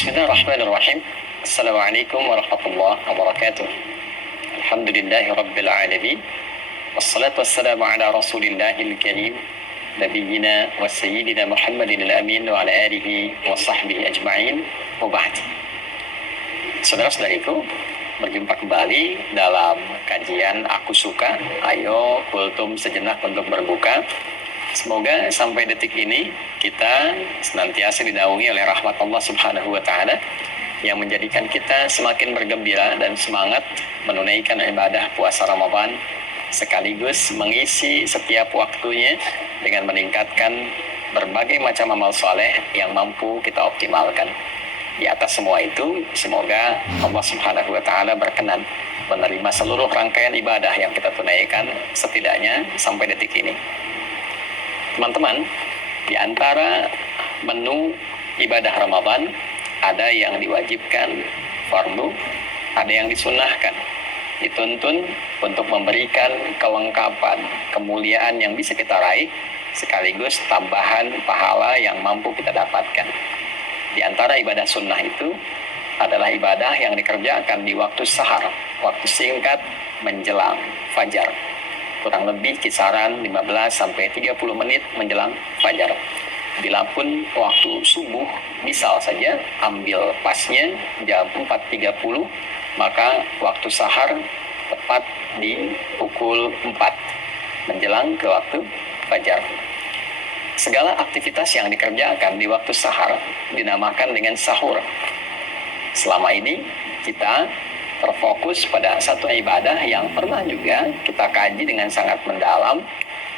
Bismillahirrahmanirrahim. Assalamualaikum warahmatullahi wabarakatuh. Alhamdulillahi rabbil alamin. Wassalatu wassalamu ala rasulillahil karim Nabiyyina wa sayyidina Muhammadin al-amin wa ala alihi wa sahbihi ajma'in wa ba'd. Saudara-saudariku, berjumpa kembali dalam kajian Aku Suka. Ayo kultum sejenak untuk berbuka. Semoga sampai detik ini kita senantiasa dinaungi oleh rahmat Allah Subhanahu wa taala yang menjadikan kita semakin bergembira dan semangat menunaikan ibadah puasa Ramadan, sekaligus mengisi setiap waktunya dengan meningkatkan berbagai macam amal soleh yang mampu kita optimalkan. Di atas semua itu, semoga Allah Subhanahu wa taala berkenan menerima seluruh rangkaian ibadah yang kita tunaikan setidaknya sampai detik ini. Teman-teman, di antara menu ibadah Ramadan ada yang diwajibkan fardu, ada yang disunnahkan, dituntun untuk memberikan kelengkapan, kemuliaan yang bisa kita raih, sekaligus tambahan pahala yang mampu kita dapatkan. Di antara ibadah sunnah itu adalah ibadah yang dikerjakan di waktu sahar, waktu singkat menjelang fajar. Kurang lebih kisaran 15-30 menit menjelang fajar. Bila pun waktu subuh, misal saja ambil pasnya jam 4.30, maka waktu sahar tepat di pukul 4 menjelang ke waktu fajar. Segala aktivitas yang dikerjakan di waktu sahar dinamakan dengan sahur. Selama ini kita terfokus pada satu ibadah yang pernah juga kita kaji dengan sangat mendalam,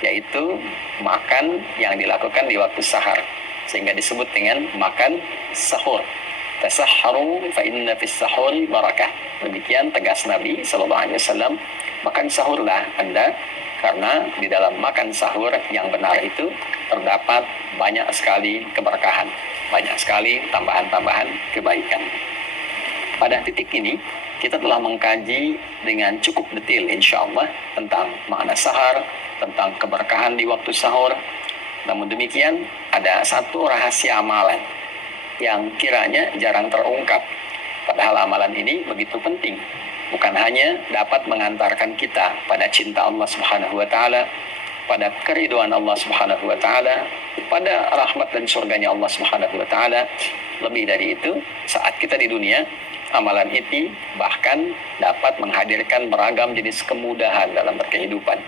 yaitu makan yang dilakukan di waktu sahar, sehingga disebut dengan makan sahur. Tasahharu fa inna fis sahuri barakah. Demikian tegas Nabi sallallahu alaihi wasallam, makan sahurlah Anda, karena di dalam makan sahur yang benar itu terdapat banyak sekali keberkahan, banyak sekali tambahan-tambahan kebaikan. Pada titik ini kita telah mengkaji dengan cukup detail insya Allah tentang makna sahar, tentang keberkahan di waktu sahur. Namun demikian, ada satu rahasia amalan yang kiranya jarang terungkap. Padahal amalan ini begitu penting. Bukan hanya dapat mengantarkan kita pada cinta Allah Subhanahu wa taala, pada keridhaan Allah Subhanahu wa taala, pada rahmat dan surganya Allah Subhanahu wa taala. Lebih dari itu, saat kita di dunia, amalan ini bahkan dapat menghadirkan beragam jenis kemudahan dalam berkehidupan.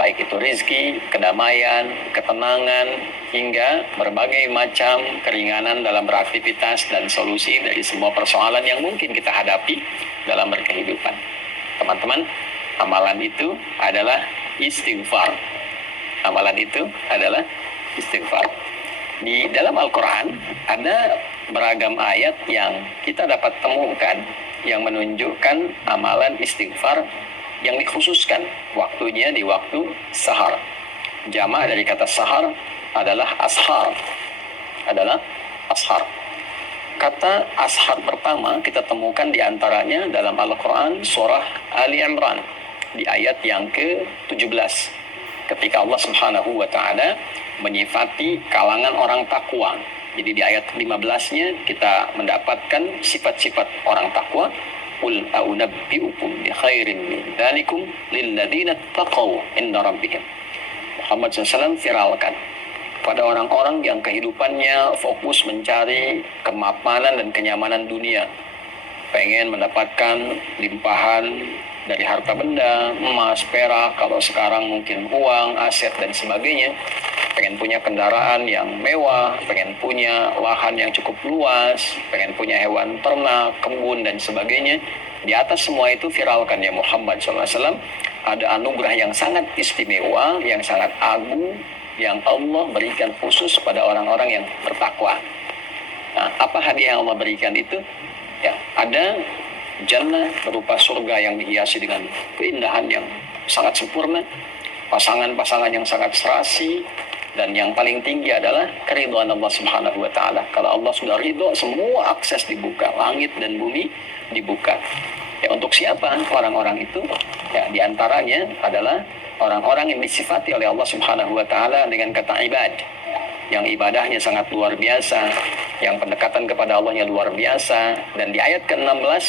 Baik itu rizki, kedamaian, ketenangan, hingga berbagai macam keringanan dalam beraktivitas dan solusi dari semua persoalan yang mungkin kita hadapi dalam berkehidupan. Teman-teman, amalan itu adalah istighfar. Amalan itu adalah istighfar. Di dalam Al-Quran ada beragam ayat yang kita dapat temukan yang menunjukkan amalan istighfar yang dikhususkan waktunya di waktu sahar. Jama' dari kata sahar adalah ashar. Kata ashar pertama kita temukan diantaranya dalam Al-Quran surah Ali Imran di ayat yang ke-17. Ketika Allah Subhanahu wa ta'ala menyifati kalangan orang takwa. Jadi di ayat 15-nya kita mendapatkan sifat-sifat orang takwa. Qul a'unabbi'ukum bi khairin min dzalikum lil ladzina taqaw inda rabbihim. Muhammad SAW viralkan pada orang-orang yang kehidupannya fokus mencari kemapanan dan kenyamanan dunia, pengen mendapatkan limpahan dari harta benda, emas, perak, kalau sekarang mungkin uang, aset dan sebagainya, pengen punya kendaraan yang mewah, pengen punya lahan yang cukup luas, pengen punya hewan ternak, kebun dan sebagainya. Di atas semua itu viralkan ya Muhammad SAW, ada anugerah yang sangat istimewa, yang sangat agung, yang Allah berikan khusus pada orang-orang yang bertakwa. Nah, apa hadiah yang Allah berikan itu? Ya, ada jannah berupa surga yang dihiasi dengan keindahan yang sangat sempurna, pasangan-pasangan yang sangat serasi, dan yang paling tinggi adalah keridhaan Allah Subhanahu wa taala. Kalau Allah sudah ridho, semua akses dibuka, langit dan bumi dibuka. Ya, untuk siapa orang-orang itu? Ya, diantaranya adalah orang-orang yang disifati oleh Allah Subhanahu wa taala dengan kata ibad. yang ibadahnya sangat luar biasa, yang pendekatan kepada Allahnya luar biasa. Dan di ayat ke-16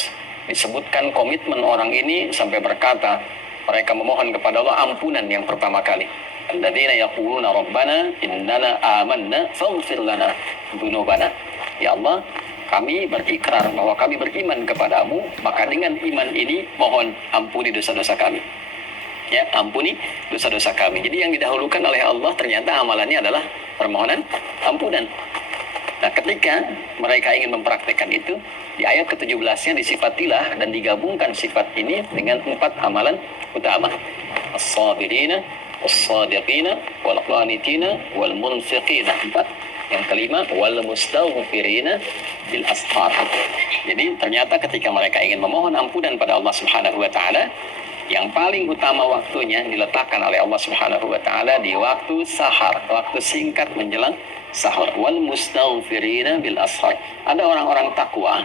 disebutkan komitmen orang ini sampai berkata, mereka memohon kepada Allah ampunan yang pertama kali. Alladzina yaquluna rabbana innana amanna faghfir lana dzunubana. Ya Allah, kami berikrar bahwa kami beriman kepadamu, maka dengan iman ini mohon ampuni dosa-dosa kami. Ya, ampuni dosa-dosa kami. Jadi yang didahulukan oleh Allah ternyata amalannya adalah permohonan ampunan. Nah, ketika mereka ingin mempraktekkan itu, di ayat ke-17-nya disifatilah dan digabungkan sifat ini dengan 4 amalan utama. As-sabirina, was-sadiqina, wal-qanitina, wal-munfiqina. 4. Yang kelima, wal-mustaghfirina bil ashar. Jadi ternyata ketika mereka ingin memohon ampunan pada Allah Subhanahu wa taala, yang paling utama waktunya diletakkan oleh Allah Subhanahu wa taala di waktu sahar, waktu singkat menjelang sahur. Wal mustaghfirina bil ashar. Ada orang-orang takwa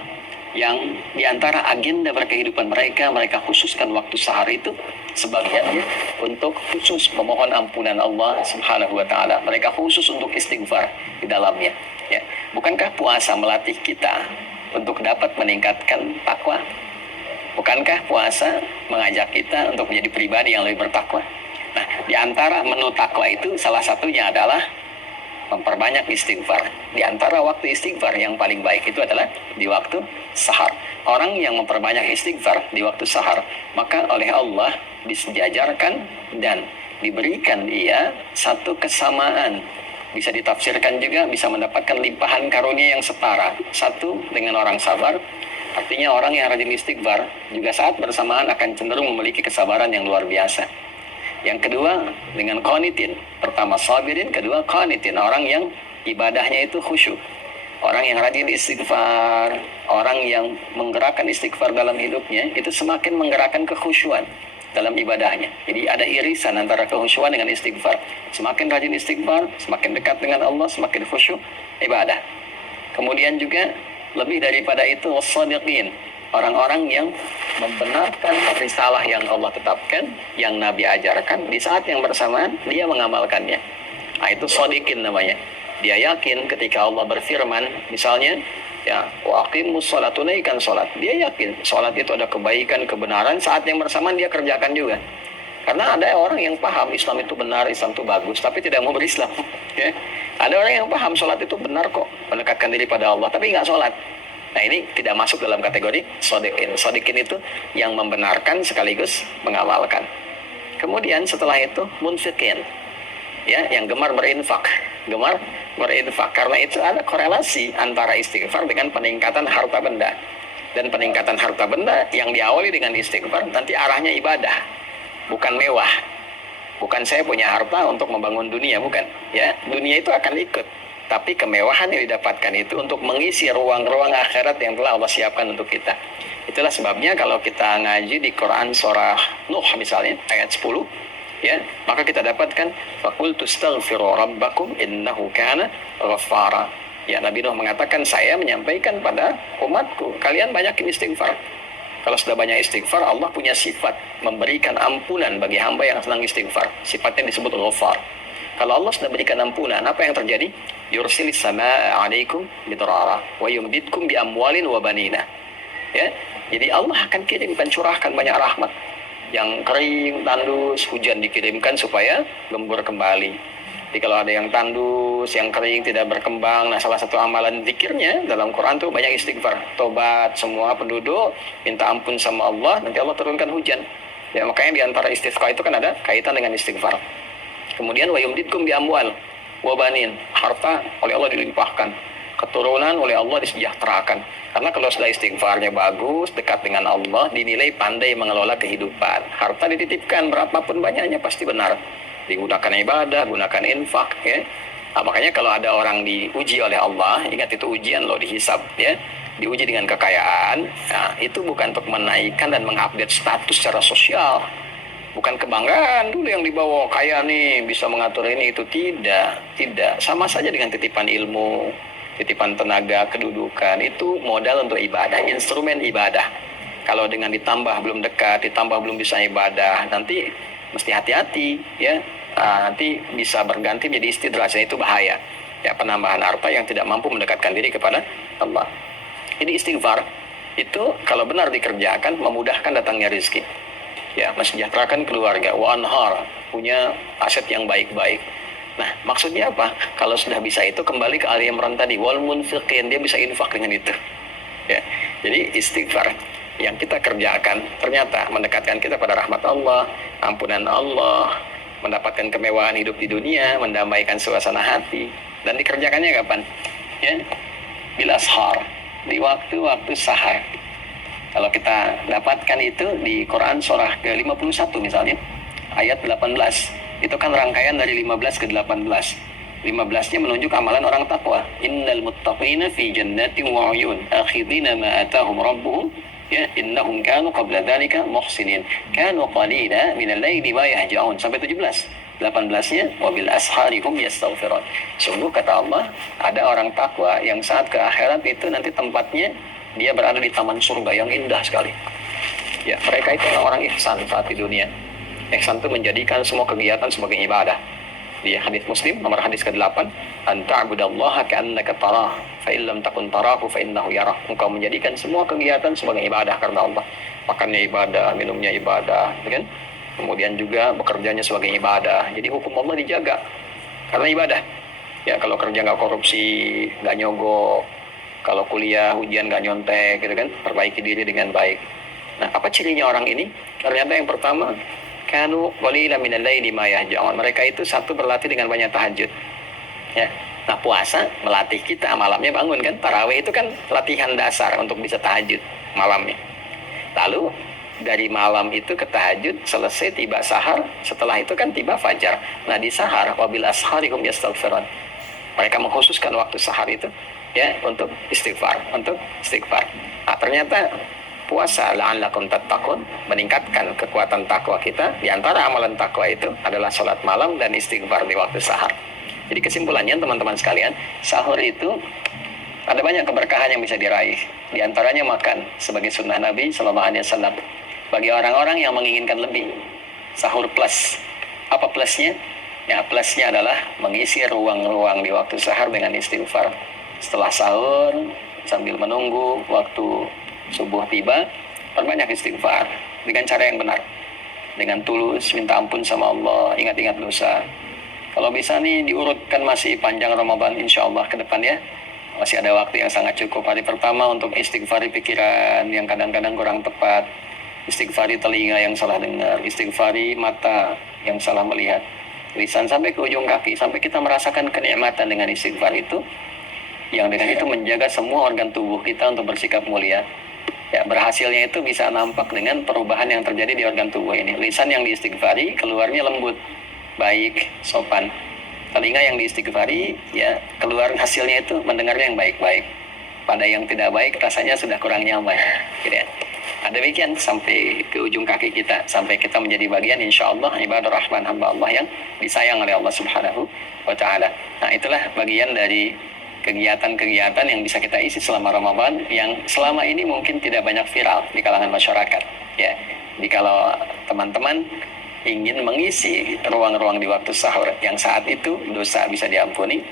yang diantara agenda berkehidupan mereka khususkan waktu sahar itu sebagiannya untuk khusus memohon ampunan Allah Subhanahu wa taala. Mereka khusus untuk istighfar di dalamnya, ya. Bukankah puasa melatih kita untuk dapat meningkatkan takwa? Bukankah puasa mengajak kita untuk menjadi pribadi yang lebih bertakwa? Nah, di antara menu takwa itu salah satunya adalah memperbanyak istighfar. Di antara waktu istighfar yang paling baik itu adalah di waktu sahar. Orang yang memperbanyak istighfar di waktu sahar, maka oleh Allah disejajarkan dan diberikan dia satu kesamaan. Bisa ditafsirkan juga, bisa mendapatkan limpahan karunia yang setara. Satu, dengan orang sabar. Artinya orang yang rajin istighfar juga saat bersamaan akan cenderung memiliki kesabaran yang luar biasa. Yang kedua, dengan qanitin. Pertama sabirin, kedua qanitin. Orang yang ibadahnya itu khusyuk. Orang yang rajin istighfar, orang yang menggerakkan istighfar dalam hidupnya, itu semakin menggerakkan kekhusyuan dalam ibadahnya. Jadi ada irisan antara kekhusyuan dengan istighfar. Semakin rajin istighfar, semakin dekat dengan Allah, semakin khusyuk ibadah. Kemudian juga lebih daripada itu, was-sadiqin, orang-orang yang membenarkan risalah yang Allah tetapkan, yang Nabi ajarkan, di saat yang bersamaan dia mengamalkannya. Nah, itu shadiqin namanya. Dia yakin ketika Allah berfirman, misalnya, ya, wa aqimus sholat, tunaikan sholat. Dia yakin sholat itu ada kebaikan, kebenaran, saat yang bersamaan dia kerjakan juga. Karena ada orang yang paham Islam itu benar, Islam itu bagus, tapi tidak mau berislam. Ya. Ada orang yang paham sholat itu benar kok, mendekatkan diri pada Allah, tapi nggak sholat. Nah, ini tidak masuk dalam kategori shadiqin. Shadiqin itu yang membenarkan sekaligus mengamalkan. Kemudian setelah itu munfiqin, ya, yang gemar berinfak. Karena itu ada korelasi antara istighfar dengan peningkatan harta benda. Dan peningkatan harta benda yang diawali dengan istighfar nanti arahnya ibadah, bukan mewah. Bukan saya punya harta untuk membangun dunia, bukan. Ya, dunia itu akan ikut. Tapi kemewahan yang didapatkan itu untuk mengisi ruang-ruang akhirat yang telah Allah siapkan untuk kita. Itulah sebabnya kalau kita ngaji di Quran surah Nuh misalnya ayat 10, ya, maka kita dapatkan faqultu astaghfiru rabbakum innahu kana ghaffara. Ya, Nabi Nuh mengatakan, saya menyampaikan pada umatku, kalian banyakin istighfar. Kalau sudah banyak istighfar, Allah punya sifat memberikan ampunan bagi hamba yang senang istighfar. Sifatnya disebut Ghaffar. Kalau Allah sudah berikan ampunan, apa yang terjadi? Yursilis samaa'a 'alaikum bidrara wa yumdidkum bi amwalin wa banina. Ya. Jadi Allah akan kirimkan, curahkan banyak rahmat. Yang kering, tandus, hujan dikirimkan supaya gembur kembali. Jadi kalau ada yang tandus, yang kering, tidak berkembang, nah salah satu amalan zikirnya dalam Quran tuh banyak istighfar. Tobat semua penduduk, minta ampun sama Allah, nanti Allah turunkan hujan. Ya, makanya di antara istisqa itu kan ada kaitan dengan istighfar. Kemudian wa yumdidkum bi amwal wa banin, harta oleh Allah dilimpahkan, keturunan oleh Allah disejahterakan. Karena kalau sudah istighfarnya bagus, dekat dengan Allah, dinilai pandai mengelola kehidupan. Harta dititipkan berapapun banyaknya pasti benar. Digunakan ibadah, gunakan infak, ya. Nah, makanya kalau ada orang diuji oleh Allah, ingat itu ujian loh, dihisab, ya. Diuji dengan kekayaan, nah, itu bukan untuk menaikkan dan mengupdate status secara sosial. Bukan kebanggaan dulu yang dibawa, kaya nih, bisa mengatur ini, itu tidak. Sama saja dengan titipan ilmu, titipan tenaga, kedudukan, itu modal untuk ibadah, instrumen ibadah. Kalau dengan ditambah belum dekat, ditambah belum bisa ibadah, nanti mesti hati-hati, ya. Nanti bisa berganti menjadi istidraj, itu bahaya. Ya, penambahan harta yang tidak mampu mendekatkan diri kepada Allah. Jadi istighfar itu kalau benar dikerjakan memudahkan datangnya rezeki. Ya, mensejahterakan keluarga, wa anhar, punya aset yang baik-baik. Nah, maksudnya apa? Kalau sudah bisa itu kembali ke Ali Imran tadi, wal munfiqin, dia bisa infak dengan itu. Ya. Jadi istighfar yang kita kerjakan ternyata mendekatkan kita pada rahmat Allah, ampunan Allah, mendapatkan kemewahan hidup di dunia, mendamaikan suasana hati. Dan dikerjakannya kapan? Ya, bil ashar, di waktu-waktu sahar. Kalau kita dapatkan itu di Quran surah ke-51 misalnya, ayat 18. Itu kan rangkaian dari 15 ke 18. 15-nya menunjuk amalan orang takwa. Innal muttaqina fi jannatin wa 'uyun, akhidina ma atahum rabbuhum, ya innahum kanu qabla dzalika muhsinin. Kanu qalila minal laili ma yahja'un sampai 17. 18-nya wabil ashari hum yastaghfirun. Sungguh kata Allah, ada orang takwa yang saat ke akhirat itu nanti tempatnya dia berada di taman surga yang indah sekali. Ya, mereka itu orang ihsan saat di dunia. Ihsan itu menjadikan semua kegiatan sebagai ibadah. Di hadis Muslim nomor hadis ke-8, anta'budallaha ka'annaka tarah, fa illam takun tarahu fa innahu yarah. Engkau menjadikan semua kegiatan sebagai ibadah karena Allah. Makannya ibadah, minumnya ibadah, kan? Kemudian juga bekerjanya sebagai ibadah. Jadi hukum Allah dijaga karena ibadah. Ya, kalau kerja nggak korupsi, nggak nyogok, kalau kuliah ujian nggak nyontek, gitu kan? Perbaiki diri dengan baik. Nah, apa cirinya orang ini? Ternyata yang pertama, kanu qalilan minal laili ma yahja'un. Mereka itu satu berlatih dengan banyak tahajud. Ya. Nah, puasa melatih kita malamnya bangun kan? Tarawih itu kan latihan dasar untuk bisa tahajud malamnya. Lalu dari malam itu ke tahajud, selesai tiba sahar, setelah itu kan tiba fajar. Nah, di sahar wabil ashari hum yastaghfirun. Mereka mengkhususkan waktu sahar itu ya untuk istighfar. Nah, ternyata puasa la'allakum tattaqun meningkatkan kekuatan takwa kita. Di antara amalan takwa itu adalah sholat malam dan istighfar di waktu sahar. Jadi kesimpulannya teman-teman sekalian, sahur itu ada banyak keberkahan yang bisa diraih. Di antaranya makan sebagai sunnah Nabi Sallallahu Alaihi Wasallam. Bagi orang-orang yang menginginkan lebih, sahur plus. Apa plusnya? Ya, plusnya adalah mengisi ruang-ruang di waktu sahur dengan istighfar. Setelah sahur, sambil menunggu waktu subuh tiba, perbanyak istighfar dengan cara yang benar, dengan tulus minta ampun sama Allah, ingat-ingat dosa. Kalau bisa nih diurutkan masih panjang Ramadan, insya Allah ke depan ya, masih ada waktu yang sangat cukup. Hari pertama untuk istighfari pikiran yang kadang-kadang kurang tepat, istighfari telinga yang salah dengar, istighfari mata yang salah melihat, lisan sampai ke ujung kaki, sampai kita merasakan kenikmatan dengan istighfar itu, yang dengan itu menjaga semua organ tubuh kita untuk bersikap mulia. Ya, berhasilnya itu bisa nampak dengan perubahan yang terjadi di organ tubuh ini. Lisan yang diistighfari keluarnya lembut, baik, sopan. Telinga yang diistighfari ya keluar hasilnya itu mendengarnya yang baik-baik. Pada yang tidak baik rasanya sudah kurang nyaman. Gitu ya. Nah, demikian sampai ke ujung kaki kita, sampai kita menjadi bagian insya Allah ibadah rahman hamba Allah yang disayang oleh Allah Subhanahu wa Ta'ala. Nah, itulah bagian dari kegiatan-kegiatan yang bisa kita isi selama Ramadan yang selama ini mungkin tidak banyak viral di kalangan masyarakat. Ya, jadi kalau teman-teman ingin mengisi ruang-ruang di waktu sahur yang saat itu dosa bisa diampuni,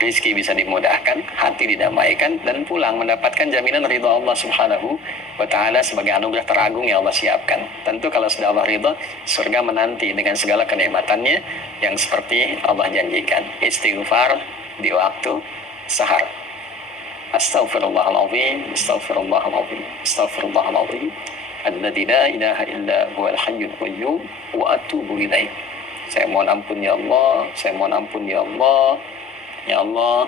rezeki bisa dimudahkan, hati didamaikan, dan pulang mendapatkan jaminan ridha Allah Subhanahu wa Ta'ala sebagai anugerah teragung yang Allah siapkan. Tentu kalau sudah Allah ridha, surga menanti dengan segala kenikmatannya yang seperti Allah janjikan. Istighfar di waktu sahar. Astaghfirullahaladzim, astaghfirullahaladzim, astaghfirullahaladzim, alladzi la ilaha illa huwal hayyul qayyum wa atubu ilaih. Saya mohon ampun ya Allah, saya mohon ampun ya Allah. Ya Allah,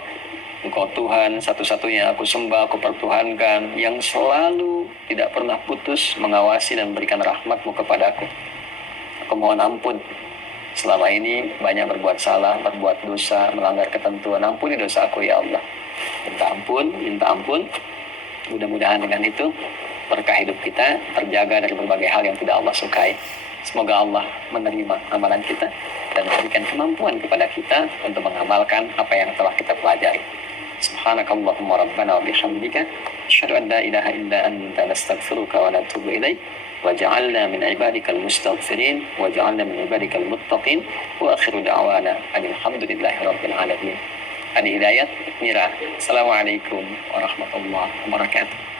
Engkau Tuhan satu-satunya aku sembah, aku pertuhankan, yang selalu tidak pernah putus mengawasi dan memberikan rahmat-Mu kepadaku. Aku mohon ampun selama ini banyak berbuat salah, berbuat dosa, melanggar ketentuan. Ampuni dosa aku ya Allah. Minta ampun, minta ampun. Mudah-mudahan dengan itu berkah hidup kita terjaga dari berbagai hal yang tidak Allah sukai. Semoga Allah menerima amalan kita dan memberikan kemampuan kepada kita untuk mengamalkan apa yang telah kita pelajari. Subhanakallahumma rabbana wa bihamdika asyhadu an la ilaha illa anta nastaghfiruka wa natubu ilaik. وجعلنا من عبادك المستغفرين وجعلنا من عبادك المتقين وآخر دعوانا أن الحمد لله رب العالمين Adi Hidayat, Mira. Assalamualaikum warahmatullahi wabarakatuh.